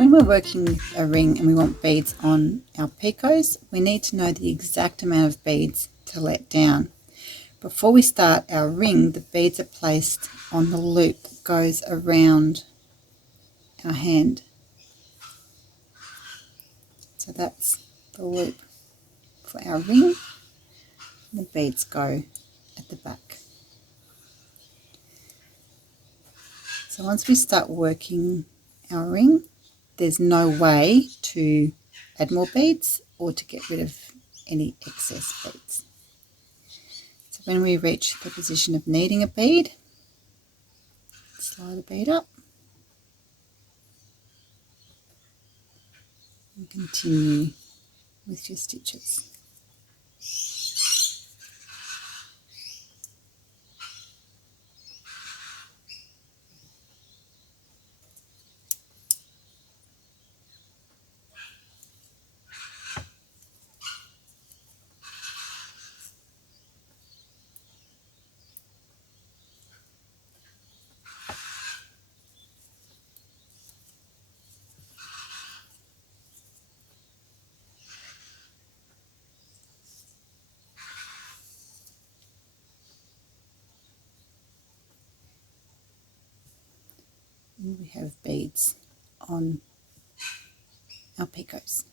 When we're working with a ring and we want beads on our picots, we need to know the exact amount of beads to let down. Before we start our ring, the beads are placed on the loop that goes around our hand. So that's the loop for our ring. The beads go at the back. So once we start working our ring, there's no way to add more beads or to get rid of any excess beads. So when we reach the position of needing a bead, slide a bead up and continue with your stitches. And we have beads on our picots.